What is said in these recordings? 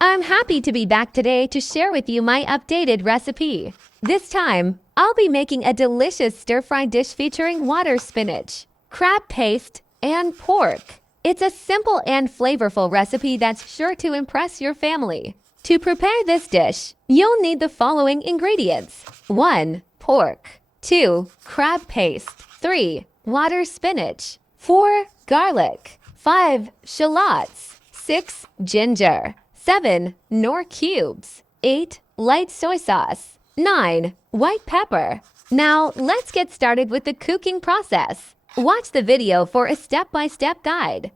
I'm happy to be back today to share with you my updated recipe. This time, I'll be making a delicious stir-fry dish featuring water spinach, crab paste, and pork. It's a simple and flavorful recipe that's sure to impress your family. To prepare this dish, you'll need the following ingredients. 1. Pork. 2. Crab paste. 3. Water spinach. 4. Garlic. 5. Shallots. 6. Ginger. 7. Nor cubes. 8. Light soy sauce. 9. White pepper. Now, let's get started with the cooking process. Watch the video for a step-by-step guide.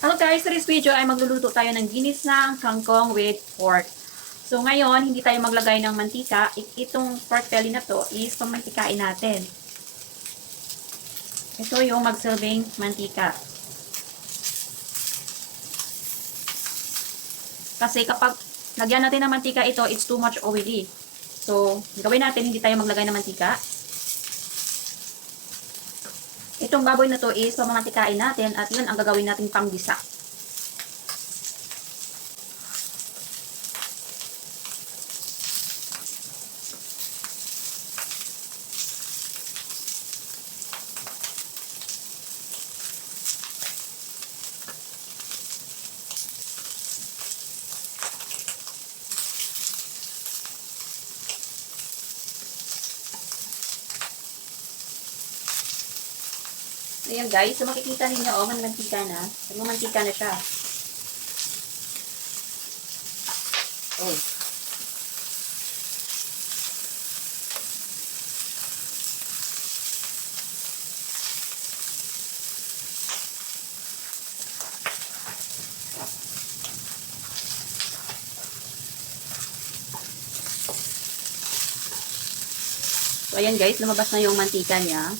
Hello guys, for this video ay magluluto tayo ng ginis ng kangkong with pork. So ngayon, hindi tayo maglagay ng mantika. Itong pork belly na to is pamantikain natin. Ito yung magsilbing mantika. Kasi kapag lagyan natin ng mantika ito, it's too much oily. So, gawin natin, hindi tayo maglagay ng mantika. Itong baboy na to is pamamantikain natin at yun ang gagawin natin panggisa. Ayan guys, so makikita ninyo, oh, mantika na. Nagmamantika na siya. Oh. So ayan guys, lumabas na yung mantika niya.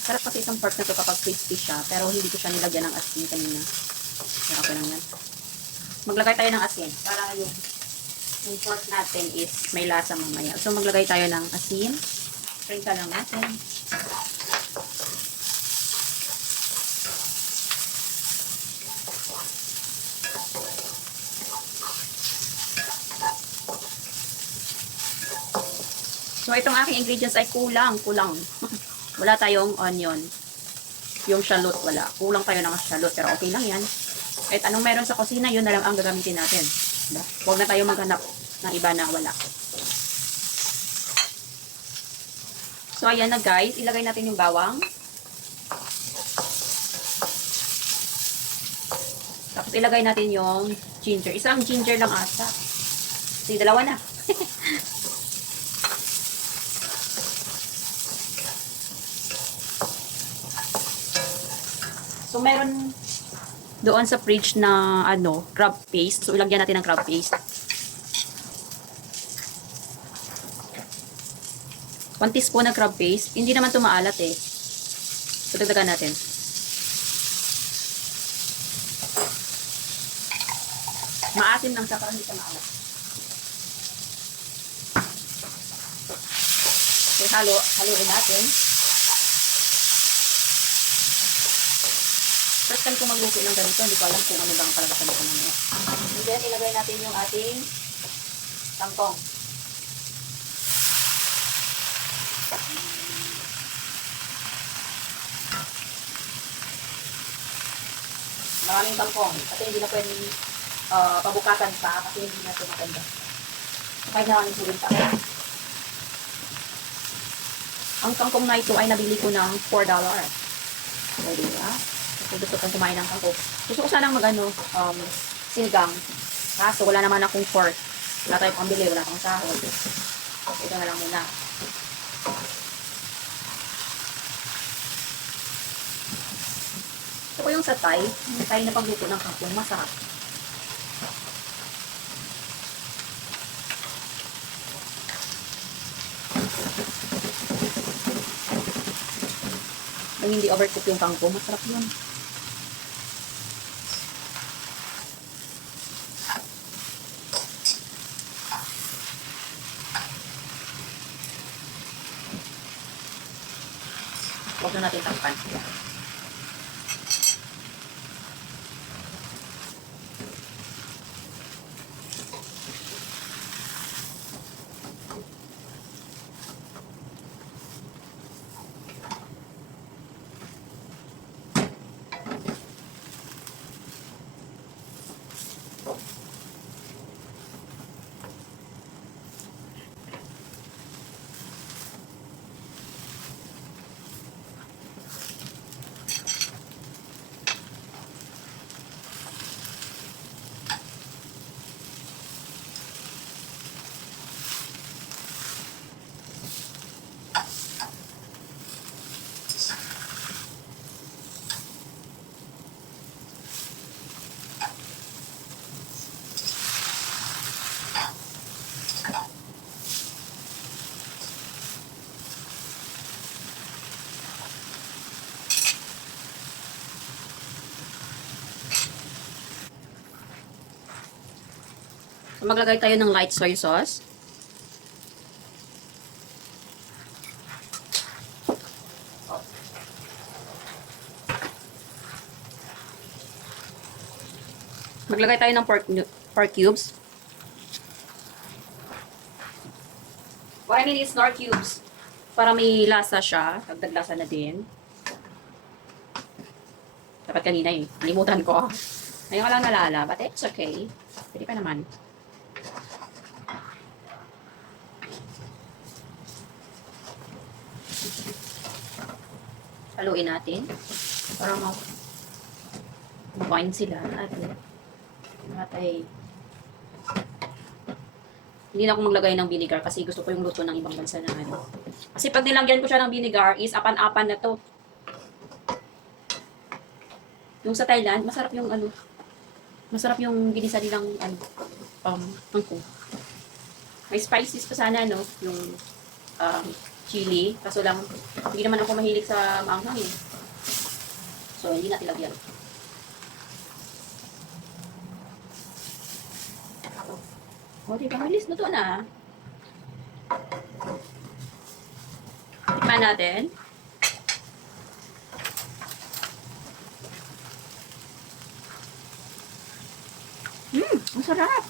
Sarap kasi itong pork na to kapag crispy siya, pero hindi ko siya nilagyan ng asin kanina. Pero okay lang yan. Maglagay tayo ng asin para yung pork natin is may lasa mamaya. So maglagay tayo ng asin. Sprinkle lang natin. So itong aking ingredients ay kulang. Wala tayong onion. Yung shallot, wala. Kulang tayo ng shallot, pero okay lang yan. Kahit anong meron sa kusina, yun na lang ang gagamitin natin. Huwag na tayo maghanap ng iba na wala. So, ayan na guys. Ilagay natin yung bawang. Tapos, ilagay natin yung ginger. Isang ginger lang ata. Kasi dalawa na. So, meron doon sa fridge na, crab paste. So, ilagyan natin ng crab paste. 1 teaspoon ng crab paste. Hindi naman ito maalat eh. So, dagdagan natin. Maasim lang siya para hindi siya maalat. So, haluin natin. First time ko magluto ng ganito, hindi ko alam kung ano bang palagasan ko naman. And then, ilagay natin yung ating kangkong. Maraming kangkong. Kasi hindi na pwedeng pabukasan pa kasi hindi na ito maganda. Kahit na ang sulit pa. Ang kangkong na ito ay nabili ko ng $4. So, diba? Kasi gusto kong kumain ng kangkong. Gusto ko sanang sinigang. Kaso wala naman akong pork. Wala tayong pambili, wala akong sahod. So, ito na lang muna. Ito ko yung satay. Yung satay na pagluto ng kangkong. Masarap. Nang hindi overcook yung kangkong, masarap yun. Huwag na natin takpan. So, maglagay tayo ng light soy sauce. Maglagay tayo ng pork cubes. What I mean is nor cubes. Para may lasa siya. Dagdag lasa na din. Dapat kanina eh. Nalimutan ko. Ngayon ka lang nalala. But it's okay. Pwede pa naman. Haluin natin. Para ma-wine sila. At ay hindi na ako maglagay ng vinegar kasi gusto ko yung luto ng ibang bansa na ano. Kasi pag nilagyan ko siya ng vinegar is apan-apan na to. Yung sa Thailand, masarap yung ano. Masarap yung ginisa nilang ano, mangkong. May spices pa sana no, yung chili. Kaso lang, hindi naman ako mahilig sa maanghang eh. So, hindi natin lagyan. O, diba? Bilis, luto na. Tikman natin. Ang sarap.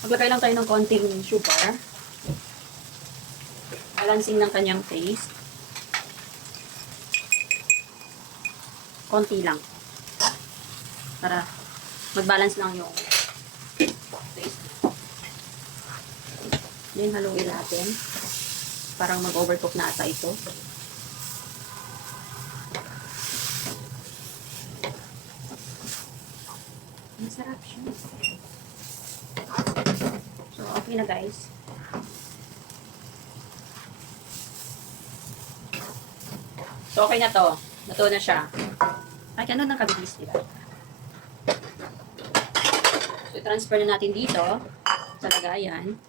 Maglagay lang tayo ng konting sugar. Balancing ng kanyang taste. Konti lang. Para mag-balance lang yung taste. Then, haluin natin. Parang mag-overcook na ata ito. Masarap siya. So, okay na guys. So, okay na to. Natuwa na siya. Ay, ano nang kabilis, diba? So, transfer na natin dito sa lagayan.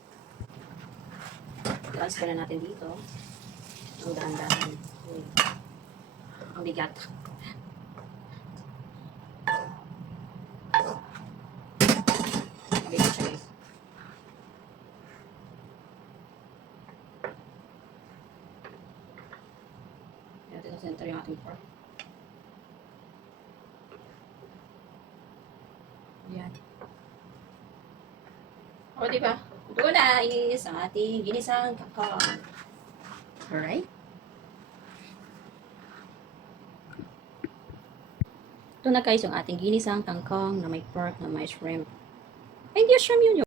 Transfer na natin dito. Ang dahan-dahan. Ang bigat. Bigat siya guys. Natin sa center yung ating pork. Yan. O, diba? Ito na is ang ating ginisang kangkong. Alright? Ito na guys yung ating ginisang kangkong na may pork na may shrimp. Ay, hindi shrimp yun.